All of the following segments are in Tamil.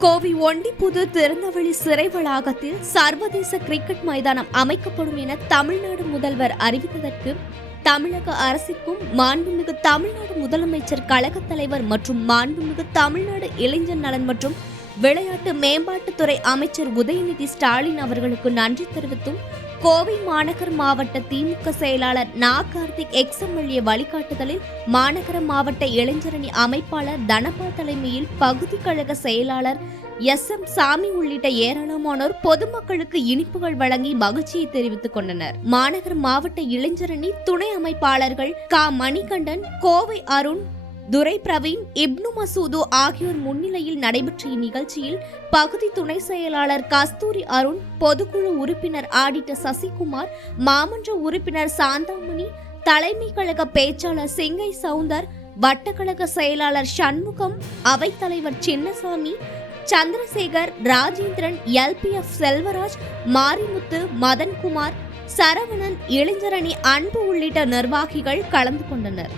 கோவை ஒண்டிப்புது திறந்தவெளி சிறை வளாகத்தில் சர்வதேச கிரிக்கெட் மைதானம் அமைக்கப்படும் என தமிழ்நாடு முதல்வர் அறிவித்ததற்கு தமிழக அரசிற்கும் மாண்புமிகு தமிழ்நாடு முதலமைச்சர் கழகத் தலைவர் மற்றும் மாண்புமிகு தமிழ்நாடு இளைஞர் நலன் மற்றும் விளையாட்டு மேம்பாட்டுத்துறை அமைச்சர் உதயநிதி ஸ்டாலின் அவர்களுக்கு நன்றி தெரிவித்தும் கோவை மாநகர் மாவட்ட திமுக செயலாளர் நா கார்த்திக் எக்ஸ்எம்எல்ஏ வழிகாட்டுதலில் மாநகர மாவட்ட இளைஞரணி அமைப்பாளர் தனபால் தலைமையில் பகுதி கழக செயலாளர் எஸ் எம் சாமி உள்ளிட்ட ஏராளமானோர் பொதுமக்களுக்கு இனிப்புகள் வழங்கி மகிழ்ச்சியை தெரிவித்துக் கொண்டனர். மாநகர் மாவட்ட இளைஞரணி துணை அமைப்பாளர்கள் கா. மணிகண்டன் கோவை அருண் துரை பிரவீன் இப்னு மசூது ஆகியோர் முன்னிலையில் நடைபெற்ற இந்நிகழ்ச்சியில் பகுதி துணை செயலாளர் கஸ்தூரி அருண் பொதுக்குழு உறுப்பினர் ஆடிட்டர் சசிகுமார் மாமன்ற உறுப்பினர் சாந்தாமணி தலைமை கழக பேச்சாளர் சிங்கை சவுந்தர் வட்டக்கழக செயலாளர் சண்முகம் அவைத்தலைவர் சின்னசாமி சந்திரசேகர் ராஜேந்திரன் எல்பிஎஃப் செல்வராஜ் மாரிமுத்து மதன்குமார் சரவணன் இளைஞரணி அன்பு உள்ளிட்ட நிர்வாகிகள் கலந்து கொண்டனர்.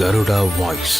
గరుడా వాయిస్